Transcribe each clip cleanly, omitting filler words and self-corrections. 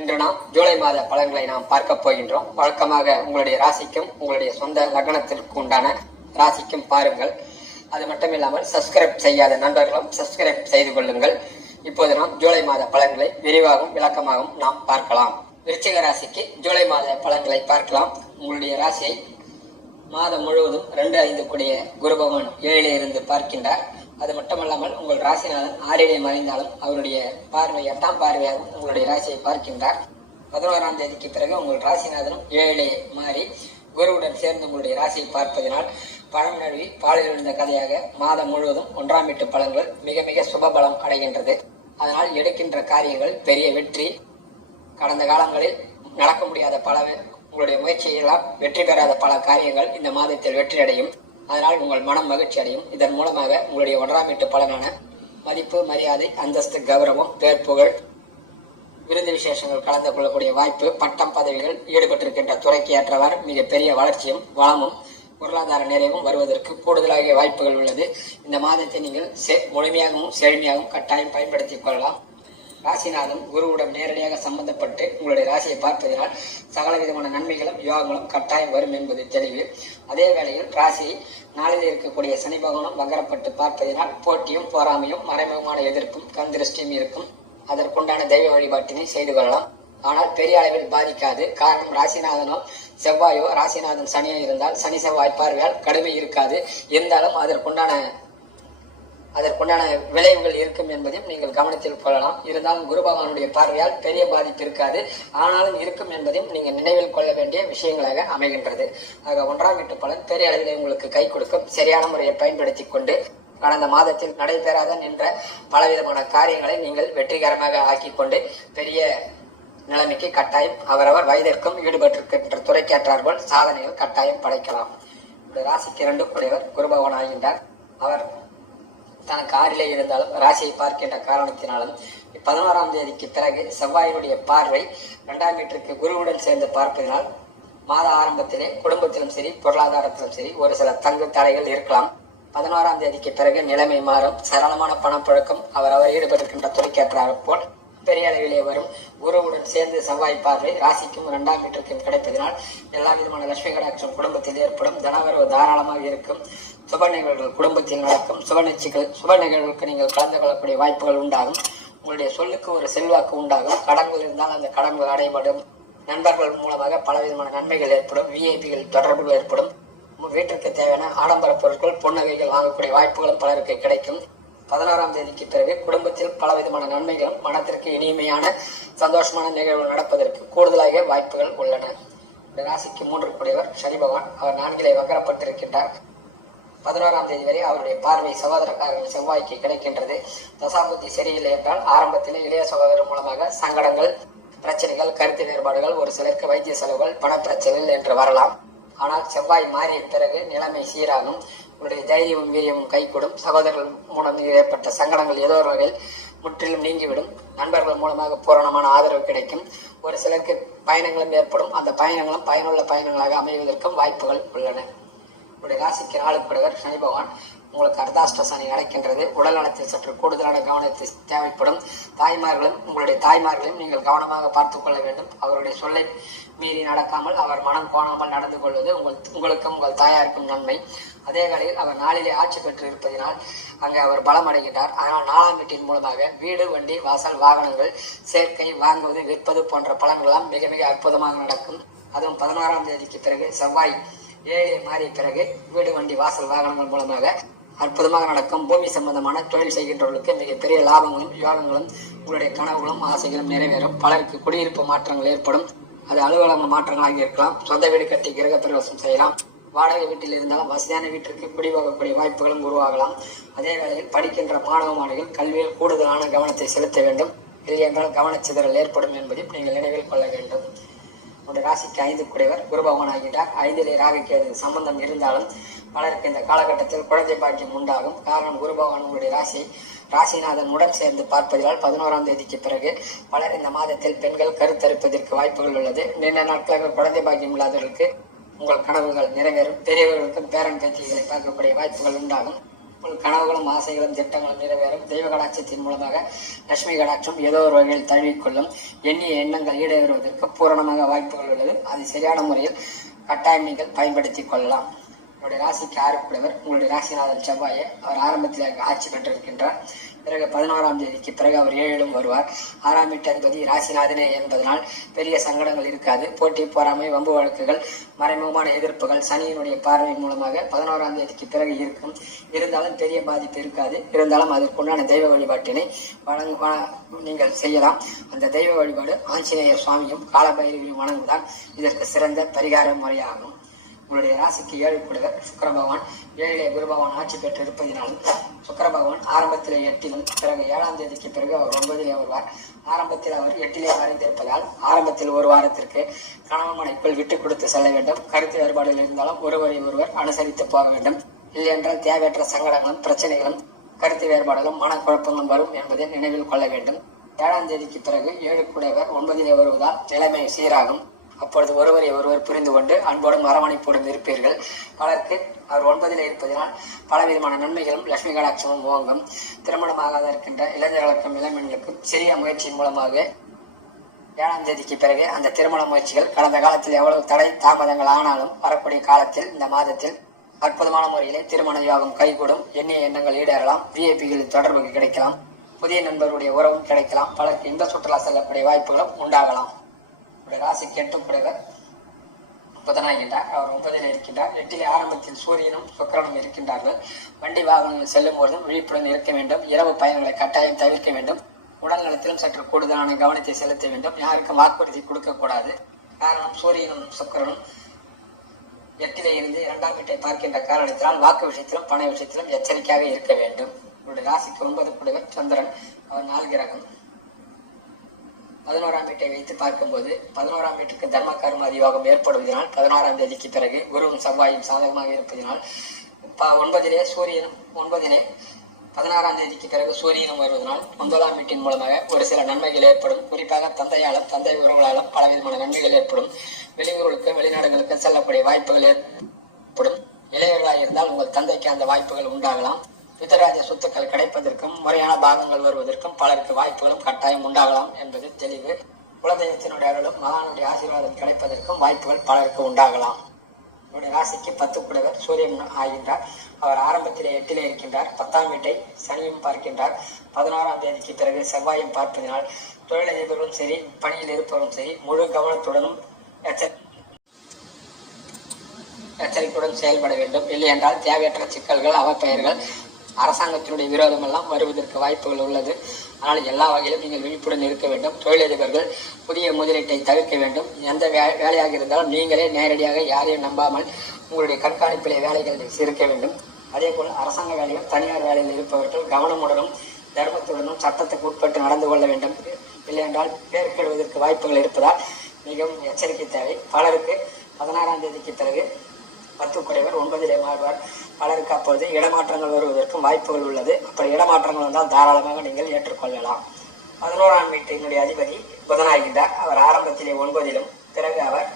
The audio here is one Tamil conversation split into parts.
இன்று நாம் ஜூலை மாத பலன்களை நாம் பார்க்க போகின்றோம். வழக்கமாக உங்களுடைய ராசிக்கும் உங்களுடைய சொந்த லக்னத்திற்கு உண்டான ராசிக்கும் பாருங்கள். அது மட்டும் இல்லாமல் சப்ஸ்கிரைப் செய்யாத நண்பர்களும் சப்ஸ்கிரைப் செய்து கொள்ளுங்கள். இப்போது நாம் ஜூலை மாத பலன்களை விரிவாகவும் விளக்கமாகவும் நாம் பார்க்கலாம். விருச்சிக ராசிக்கு ஜூலை மாத பலன்களை பார்க்கலாம். உங்களுடைய ராசியை மாதம் முழுவதும் 2-5 கூடிய குரு பகவான் 7 இருந்து பார்க்கின்றார். அது மட்டுமல்லாமல் உங்கள் ராசிநாதன் 6 மறைந்தாலும் அவருடைய பார்வை 8ஆம் பார்வையாகவும் உங்களுடைய ராசியை பார்க்கின்றார். 11ஆம் தேதிக்கு பிறகு உங்கள் ராசிநாதனும் 7 மாறி குருவுடன் சேர்ந்து உங்களுடைய ராசியை பார்ப்பதனால் பழம் நழுவி பாலில் விழுந்த கதையாக மாதம் முழுவதும் 1ஆம் வீட்டு பலன்கள் மிக மிக சுபபலம் அடைகின்றது. அதனால் எடுக்கின்ற காரியங்கள் பெரிய வெற்றி. கடந்த காலங்களில் நடக்க முடியாத பல உங்களுடைய முயற்சியெல்லாம் வெற்றி பெறாத பல காரியங்கள் இந்த மாதத்தில் வெற்றி அடையும். அதனால் உங்கள் மனம் மகிழ்ச்சி அடையும். இதன் மூலமாக உங்களுடைய 1ஆம் வீட்டு பலனான மதிப்பு, மரியாதை, அந்தஸ்து, கௌரவம், பேர் புகழ், விருது விசேஷங்கள் கலந்து கொள்ளக்கூடிய வாய்ப்பு, பட்டம் பதவிகள், ஈடுபட்டிருக்கின்ற துறைக்கு ஏற்றவாறு மிகப்பெரிய வளர்ச்சியும் வளமும் பொருளாதார நிறைவும் வருவதற்கு கூடுதலாக வாய்ப்புகள் உள்ளது. இந்த மாதத்தை நீங்கள் முழுமையாகவும் செழுமையாகவும் கட்டாயம் பயன்படுத்திக் கொள்ளலாம். ராசிநாதன் குருவுடன் நேரடியாக சம்பந்தப்பட்டு உங்களுடைய ராசியை பார்ப்பதனால் சகல விதமான நன்மைகளும் யோகங்களும் கட்டாயம் வரும் என்பது தெளிவு. அதே வேளையில் ராசியை நாளில் இருக்கக்கூடிய சனி பகவானும் வகரப்பட்டு பார்ப்பதனால் போட்டியும் பொறாமையும் மறைமுகமான எதிர்ப்பும் கந்திருஷ்டியும் இருக்கும். அதற்குண்டான தெய்வ வழிபாட்டினை செய்து கொள்ளலாம். ஆனால் பெரிய அளவில் பாதிக்காது. காரணம் ராசிநாதனோ செவ்வாயோ ராசிநாதன் சனியோ இருந்தால் சனி செவ்வாய் பார்வையால் கடுமை இருக்காது. இருந்தாலும் அதற்குண்டான விளைவுகள் இருக்கும் என்பதையும் நீங்கள் கவனத்தில் கொள்ளலாம். இருந்தாலும் குரு பகவானுடைய பார்வையால் பெரிய பாதிப்பு இருக்காது. ஆனாலும் இருக்கும் என்பதையும் நீங்கள் நினைவில் கொள்ள வேண்டிய விஷயங்களாக அமைகின்றது. ஆக 1ஆம் வீட்டு பலன் பெரிய அளவில் உங்களுக்கு கை கொடுக்கும். சரியான முறையை பயன்படுத்தி கொண்டு கடந்த மாதத்தில் நடைபெறாத நின்ற பலவிதமான காரியங்களை நீங்கள் வெற்றிகரமாக ஆக்கி கொண்டு பெரிய நிலைமைக்கு கட்டாயம் அவரவர் வயதிற்கும் ஈடுபட்டிருக்கின்ற துறைக்கேற்றார்கள் சாதனைகள் கட்டாயம் படைக்கலாம். ராசிக்கு 2 கூடியவர் குரு பகவான் ஆகின்றார். அவர் தனக்கு 6 இருந்தாலும் ராசியை பார்க்கின்ற காரணத்தினாலும் 11ஆம் தேதிக்கு பிறகு செவ்வாயினுடைய பார்வை 2ஆம் வீட்டிற்கு குருவுடன் சேர்ந்து பார்ப்பதனால் மாத ஆரம்பத்திலே குடும்பத்திலும் சரி பொருளாதாரத்திலும் சரி ஒரு சில தங்கு தடைகள் இருக்கலாம். 11ஆம் தேதிக்கு பிறகு நிலைமை மாறும். சரளமான பணப்புழக்கம் அவரவர் ஈடுபட்டிருக்கின்ற துறைக்கேற்றார் போல் பெரிய அளவிலே வரும். குருவுடன் சேர்ந்து செவ்வாய் பார்வை ராசிக்கும் 2ஆம் வீட்டிற்கும் கிடைப்பதனால் எல்லா விதமான லட்சுமி கடாட்சம் குடும்பத்தில் ஏற்படும். தனவரவு தாராளமாக இருக்கும். சுப நிகழ்வுகள் குடும்பத்தில் நடக்கும். சுப நிகழ்வுக்கு நீங்கள் கலந்து கொள்ளக்கூடிய வாய்ப்புகள் உண்டாகும். உங்களுடைய சொல்லுக்கு ஒரு செல்வாக்கு உண்டாகும். கடன்கள் இருந்தால் அந்த கடன்கள் அடைபடும். நண்பர்கள் மூலமாக பலவிதமான நன்மைகள் ஏற்படும். விஐபிகள் தொடர்புகள் ஏற்படும். வீட்டிற்கு தேவையான ஆடம்பர பொருட்கள் பொன்னகைகள் வாங்கக்கூடிய வாய்ப்புகளும் பலருக்கு கிடைக்கும். 16ஆம் தேதிக்கு பிறகு குடும்பத்தில் பலவிதமான நன்மைகளும் மனத்திற்கு இனிமையான சந்தோஷமான நிகழ்வுகள் நடப்பதற்கு கூடுதலாக வாய்ப்புகள் உள்ளன. இந்த ராசிக்கு 3 கூடியவர் சனி பகவான். அவர் 4 வகரப்பட்டிருக்கின்றார். 11ஆம் தேதி வரை அவருடைய பார்வை சகோதரக்காரர்கள் செவ்வாய்க்கு கிடைக்கின்றது. தசாபுத்தி சரியில்லை என்றால் ஆரம்பத்தில் இளைய சகோதரர் மூலமாக சங்கடங்கள், பிரச்சனைகள், கருத்து வேறுபாடுகள், ஒரு சிலருக்கு வைத்திய செலவுகள், பணப்பிரச்சனைகள் என்று வரலாம். ஆனால் செவ்வாய் மாறிய பிறகு நிலைமை சீராகும். உங்களுடைய தைரியமும் வீரியமும் கைகூடும். சகோதரர்கள் மூலம் ஏற்பட்ட சங்கடங்கள் ஏதோ ஒரு வகையில் முற்றிலும் நீங்கிவிடும். நண்பர்கள் மூலமாக பூரணமான ஆதரவு கிடைக்கும். ஒரு சிலருக்கு பயணங்களும் ஏற்படும். அந்த பயணங்களும் பயனுள்ள பயணங்களாக அமைவதற்கும் வாய்ப்புகள் உள்ளன. உங்களுடைய ராசிக்கு 4 கூடியவர் சனி பகவான். உங்களுக்கு அர்த்தாஷ்ட சனி நடக்கின்றது. உடல் நலத்தில் சற்று கூடுதலான கவனத்தை தேவைப்படும். உங்களுடைய தாய்மார்களையும் நீங்கள் கவனமாக பார்த்துக் கொள்ள வேண்டும். அவருடைய சொல்லை மீறி நடக்காமல் அவர் மனம் கோணாமல் நடந்து கொள்வது உங்களுக்கும் உங்கள் தாயாருக்கும் நன்மை. அதே வேளையில் அவர் 4 ஆட்சி பெற்று இருப்பதனால் அங்கே அவர் பலம் அடைகின்றார். ஆனால் 4ஆம் வீட்டின் மூலமாக வீடு, வண்டி, வாசல், வாகனங்கள் சேர்க்கை, வாங்குவது, விற்பது போன்ற பலன்களாம் மிக மிக அற்புதமாக நடக்கும். அதுவும் 16ஆம் தேதிக்கு பிறகு செவ்வாய் 7 மாறிய பிறகு வீடு, வண்டி, வாசல், வாகனங்கள் மூலமாக அற்புதமாக நடக்கும். பூமி சம்பந்தமான தொழில் செய்கின்றவர்களுக்கு மிகப்பெரிய லாபங்களும் யோகங்களும் உங்களுடைய கனவுகளும் ஆசைகளும் நிறைவேறும். பலருக்கு குடியிருப்பு மாற்றங்கள் ஏற்படும். அது அலுவலக மாற்றங்களாக இருக்கலாம். சொந்த வீடு கட்டி கிரக பிரவேசம் செய்யலாம். வாடகை வீட்டில் இருந்தாலும் வசதியான வீட்டிற்கு குடிபோகக்கூடிய வாய்ப்புகளும் உருவாகலாம். அதே வேளையில் படிக்கின்ற மாணவ மாணவிகள் கல்வியில் கூடுதலான கவனத்தை செலுத்த வேண்டும். இல்லை என்றால் கவனச்சிதறல் ஏற்படும் என்பதையும் நீங்கள் நினைவில் கொள்ள வேண்டும். உங்களுடைய ராசிக்கு 5 கூடியவர் குரு பகவான் ஆகின்றார். 5 ராகுக்கு சம்பந்தம் இருந்தாலும் பலருக்கு இந்த காலகட்டத்தில் குழந்தை பாக்கியம் உண்டாகும். காரணம் குரு பகவான் உங்களுடைய ராசிநாதன் உடன் சேர்ந்து பார்ப்பதால் 11ஆம் தேதிக்கு பிறகு பலர் இந்த மாதத்தில் பெண்கள் கருத்தரிப்பதற்கு வாய்ப்புகள் உள்ளது. நீண்ட நாட்களாக குழந்தை பாக்கியம் இல்லாதவர்களுக்கு உங்கள் கனவுகள் நிறைவேறும். பெரியவர்களுக்கும் பேரன் பேத்திகளை பார்க்கக்கூடிய வாய்ப்புகள் உண்டாகும். உங்கள் கனவுகளும் ஆசைகளும் திட்டங்களும் நிறைவேறும். தெய்வ கடாட்சத்தின் மூலமாக லட்சுமி கடாட்சம் ஏதோ ஒரு வகையில் தழுவிக்கொள்ளும். எண்ணிய எண்ணங்கள் ஈடேறுவதற்கு பூரணமாக வாய்ப்புகள் உள்ளது. அதை சரியான முறையில் கட்டாயம் நீங்கள் பயன்படுத்திக் கொள்ளலாம். உங்களுடைய ராசிக்கு 6 கூடவர் உங்களுடைய ராசிநாதன் செவ்வாயை அவர் ஆரம்பத்தில் ஆட்சி பெற்றிருக்கின்றார். பிறகு 11ஆம் தேதிக்கு பிறகு அவர் 7லும் வருவார். 6ஆம் வீட்டு அதிபதி ராசிநாதனே என்பதனால் பெரிய சங்கடங்கள் இருக்காது. போட்டி பொறாமை வம்பு வழக்குகள் மறைமுகமான எதிர்ப்புகள் சனியினுடைய பார்வையின் மூலமாக 11ஆம் தேதிக்கு பிறகு இருக்கும். இருந்தாலும் பெரிய பாதிப்பு இருக்காது. இருந்தாலும் அதற்குண்டான தெய்வ வழிபாட்டினை நீங்கள் செய்யலாம். அந்த தெய்வ வழிபாடு ஆஞ்சநேயர் சுவாமியும் காலபைரவியும் வணங்குவதால் இதற்கு சிறந்த பரிகார முறையாகும். உங்களுடைய ராசிக்கு 7 கூடவர் சுக்கிர பகவான் 7லே குரு பகவான் ஆட்சி பெற்று இருப்பதினாலும் சுக்கிர பகவான் ஆரம்பத்தில் 8லும் பிறகு 7ஆம் தேதிக்கு பிறகு அவர் 9லே வருவார். ஆரம்பத்தில் அவர் 8லே மறைந்திருப்பதால் ஆரம்பத்தில் ஒரு வாரத்திற்கு கணவன் மனைக்குள் விட்டு கொடுத்து செல்ல வேண்டும். கருத்து வேறுபாடுகள் இருந்தாலும் ஒருவர் அனுசரித்து போக வேண்டும். இல்லை என்றால் தேவையற்ற சங்கடங்களும் பிரச்சனைகளும் கருத்து வேறுபாடுகளும் மனக்குழப்பங்களும் வரும் என்பதை நினைவில் கொள்ள வேண்டும். 7ஆம் தேதிக்கு பிறகு 7 கூடவர் 9லே வருவதால் நிலைமை சீராகும். அப்பொழுது ஒருவர் புரிந்து கொண்டு அன்போடும் அரவணைப்போடும் இருப்பீர்கள். பலருக்கு அவர் 9லே இருப்பதனால் பலவிதமான நன்மைகளும் லட்சுமி கடாட்சமும் ஓங்கும். திருமணமாகாத இருக்கின்ற இளைஞர்களுக்கும் இளம்பெண்களுக்கும் சிறிய முயற்சியின் மூலமாக 7ஆம் தேதிக்கு பிறகு அந்த திருமண முயற்சிகள் கடந்த காலத்தில் எவ்வளவு தடை தாமதங்கள் ஆனாலும் வரக்கூடிய காலத்தில் இந்த மாதத்தில் அற்புதமான முறையிலே திருமண யோகம் கைகூடும். எண்ணிய எண்ணங்கள் ஈடேறலாம். விஐபிகளின் தொடர்புகள் கிடைக்கலாம். புதிய நண்பர்களுடைய உறவும் கிடைக்கலாம். பலருக்கு இன்ப சுற்றுலா செல்லக்கூடிய வாய்ப்புகளும் உண்டாகலாம். ராசிக்கு 8 கூடவர் புதனாகின்றார். அவர் 9ல் இருக்கின்றார். 8லே ஆரம்பத்தில் சூரியனும் சுக்கிரனும் இருக்கின்றார்கள். வண்டி வாகனங்கள் செல்லும் போதும் விழிப்புடன் இருக்க வேண்டும். இரவு பயணங்களை கட்டாயம் தவிர்க்க வேண்டும். உடல் நலத்திலும் சற்று கூடுதலான கவனத்தை செலுத்த வேண்டும். யாருக்கும் வாக்குறுதி கொடுக்கக்கூடாது. காரணம் சூரியனும் சுக்கிரனும் 8லே இருந்து 2ஆம் வீட்டை பார்க்கின்ற காரணத்தினால் வாக்கு விஷயத்திலும் பண விஷயத்திலும் எச்சரிக்கையாக இருக்க வேண்டும். உங்களுடைய ராசிக்கு 9 கூடவர் சந்திரன். அவர் 4 கிரகம். 11ஆம் வீட்டை வைத்து பார்க்கும்போது 11ஆம் வீட்டுக்கு தர்ம கர்மாதி யோகம் ஏற்படுவதனால் 16ஆம் தேதிக்கு பிறகு குருவும் செவ்வாயும் சாதகமாக இருப்பதனால் 9லே சூரியனும் 9லே 16ஆம் தேதிக்கு பிறகு சூரியனும் வருவதனால் 9ஆம் வீட்டின் மூலமாக ஒரு சில நன்மைகள் ஏற்படும். குறிப்பாக தந்தையாலும் தந்தை உறவுகளாலும் பலவிதமான நன்மைகள் ஏற்படும். வெளியூர்களுக்கு வெளிநாடுகளுக்கு செல்லக்கூடிய வாய்ப்புகள் ஏற்படும். இளையவர்களாக இருந்தால் உங்கள் தந்தைக்கு அந்த வாய்ப்புகள் உண்டாகலாம். பிதராஜ சொத்துக்கள் கிடைப்பதற்கும் முறையான பாகங்கள் வருவதற்கும் பலருக்கு வாய்ப்புகளும் கட்டாயம் உண்டாகலாம் என்பது தெளிவு. குலதெய்வத்தினுடைய அருளும் மகானுடைய ஆசீர்வாதம் கிடைப்பதற்கும் வாய்ப்புகள் பலருக்கு உண்டாகலாம். உங்களுடைய ராசிக்கு 10 கூடவர் சூரியன் ஆகின்றார். அவர் ஆரம்பத்திலே 8லே இருக்கின்றார். 10ஆம் வீட்டை சனியும் பார்க்கின்றார். 16ஆம் தேதிக்கு பிறகு செவ்வாயும் பார்ப்பதனால் தொழிலதிபர்களும் சரி பணியில் இருப்பவரும் சரி முழு கவனத்துடனும் எச்சரிக்கையுடன் செயல்பட வேண்டும். இல்லை என்றால் தேவையற்ற சிக்கல்கள் அவப்பெயர்கள் அரசாங்கத்தினுடைய விரோதம் எல்லாம் வருவதற்கு வாய்ப்புகள் உள்ளது. ஆனால் எல்லா வகையிலும் நீங்கள் விழிப்புடன் இருக்க வேண்டும். தொழிலதிபர்கள் புதிய முதலீட்டை தவிர்க்க வேண்டும். எந்த வேலையாக இருந்தாலும் நீங்களே நேரடியாக யாரையும் நம்பாமல் உங்களுடைய கண்காணிப்பிலே வேலைகள் இருக்க வேண்டும். அதே போல் அரசாங்க வேலையில் தனியார் வேலையில் இருப்பவர்கள் கவனமுடனும் தர்மத்துடனும் சட்டத்துக்கு உட்பட்டு நடந்து கொள்ள வேண்டும். இல்லை என்றால் பேர்கெடுவதற்கு வாய்ப்புகள் இருப்பதால் மிகவும் எச்சரிக்கை தேவை. பலருக்கு 16ஆம் தேதிக்கு பிறகு 10 கூடவர் 9லே மாறுவார். பலருக்கு அப்பொழுது இடமாற்றங்கள் வருவதற்கும் வாய்ப்புகள் உள்ளது. அப்படி இடமாற்றங்கள் வந்தால் தாராளமாக நீங்கள் ஏற்றுக்கொள்ளலாம். 11ஆம் வீட்டினுடைய அதிபதி புதனாகின்றார். அவர் ஆரம்பத்திலே 9லும் பிறகு அவர்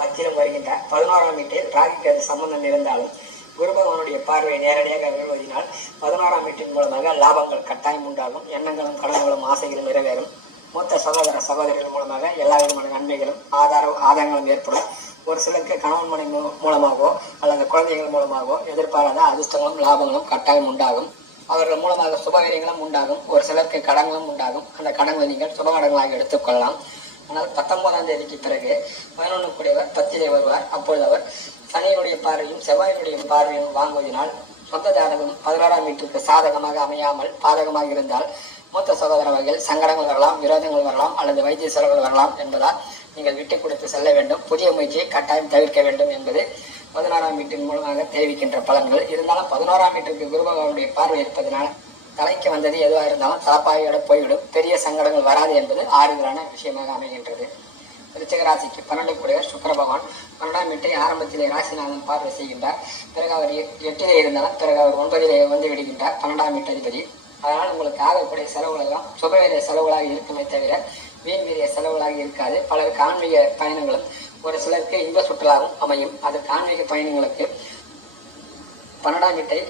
10லும் வருகின்றார். 11ஆம் வீட்டில் ராகிக்கு சம்பந்தம் இருந்தாலும் குரு பகவானுடைய பார்வை நேரடியாக விழுவதினால் 11ஆம் வீட்டின் மூலமாக லாபங்கள் கட்டாயம் உண்டாகும். எண்ணங்களும் கடன்களும் ஆசைகளும் நிறைவேறும். மூத்த சகோதர சகோதரிகள் மூலமாக எல்லா விதமான நன்மைகளும் ஆதாரங்களும் ஏற்படும். ஒரு சிலருக்கு கணவன் மனை மூலமாகவோ அல்லது குழந்தைகள் மூலமாகவோ எதிர்பாராத அதிர்ஷ்டங்களும் லாபங்களும் கட்டாயம் உண்டாகும். அவர்கள் மூலமாக சுபகாரியங்களும் உண்டாகும். ஒரு சிலருக்கு கடன்களும் உண்டாகும். அந்த கடன்களை நீங்கள் சுபகடங்களாக எடுத்துக்கொள்ளலாம். ஆனால் 19ஆம் தேதிக்கு பிறகு 11 கூடியவர் 10லே வருவார். அப்பொழுது அவர் சனியினுடைய பார்வையும் செவ்வாயினுடைய பார்வையும் வாங்குவதனால் சொந்த ஜாதகம் 16ஆம் வீட்டிற்கு சாதகமாக அமையாமல் பாதகமாக இருந்தால் மூத்த சகோதர வகையில் சங்கடங்கள் வரலாம், விரோதங்கள் வரலாம், அல்லது வைத்திய செலவுகள் வரலாம் என்பதால் நீங்கள் விட்டு கொடுத்து செல்ல வேண்டும். புதிய முயற்சியை கட்டாயம் தவிர்க்க வேண்டும் என்பது 16ஆம் வீட்டின் மூலமாக தெரிவிக்கின்ற பலன்கள். இருந்தாலும் 11ஆம் வீட்டிற்கு குரு பகவானுடைய பார்வை இருப்பதனால் தலைக்கு வந்தது எதுவாக இருந்தாலும் தலப்பாயோட போய்விடும். பெரிய சங்கடங்கள் வராது என்பது ஆறுதலான விஷயமாக அமைகின்றது. விருச்சிக ராசிக்கு 12 கூடியவர் சுக்கிர பகவான் 12ஆம் வீட்டை ஆரம்பத்திலே ராசிநாதன் பார்வை செய்கின்றார். பிறகு அவர் 8லே இருந்தாலும் பிறகு அவர் 9லே வந்து விடுகின்றார் 12ஆம் வீட்டு அதிபதி. அதனால் உங்களுக்கு ஆகக்கூடிய செலவுகள் எல்லாம் சுபவீரிய செலவுகளாக இருக்குமே தவிர வீண் வீரிய செலவுகளாக இருக்காது. பலருக்கு ஆன்மீக பயணங்களும் ஒரு சிலருக்கு இன்ப சுற்றுலாவும் அமையும். அதற்கு ஆன்மீக பயணங்களுக்கு 12ஆம் வீட்டை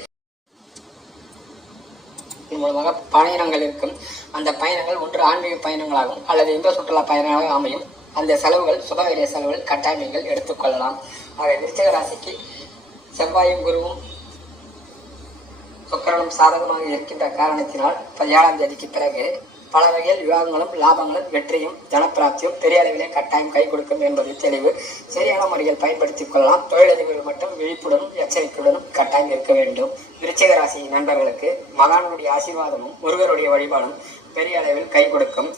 விருச்சகராசியின் மூலமாக பயணங்கள் இருக்கும். அந்த பயணங்கள் ஒன்று ஆன்மீக பயணங்களாகும் அல்லது இன்ப சுற்றுலா பயணங்களாக அமையும். அந்த செலவுகள் சுபவிரிய செலவுகள் கட்டாயம் நீங்கள் எடுத்துக்கொள்ளலாம். ஆக விருச்சகராசிக்கு செவ்வாயும் குருவும் சுக்கிரனும் சாதகமாக இருக்கின்ற காரணத்தினால் 17ஆம் தேதிக்கு பிறகு பல வகையில் விவாதங்களும் லாபங்களும் வெற்றியும் ஜனப்பிராப்தியும் பெரிய அளவிலே கட்டாயம் கை கொடுக்கும் என்பது தெளிவு. சரியான முறையில் பயன்படுத்திக் கொள்ளலாம். தொழிலதிபர்கள் மட்டும் விழிப்புடனும் எச்சரிக்கையுடனும் கட்டாயம் இருக்க வேண்டும். விருச்சிக ராசி நண்பர்களுக்கு மகானுடைய ஆசீர்வாதமும் முருகருடைய வழிபாடும் பெரிய அளவில் கை கொடுக்கும்.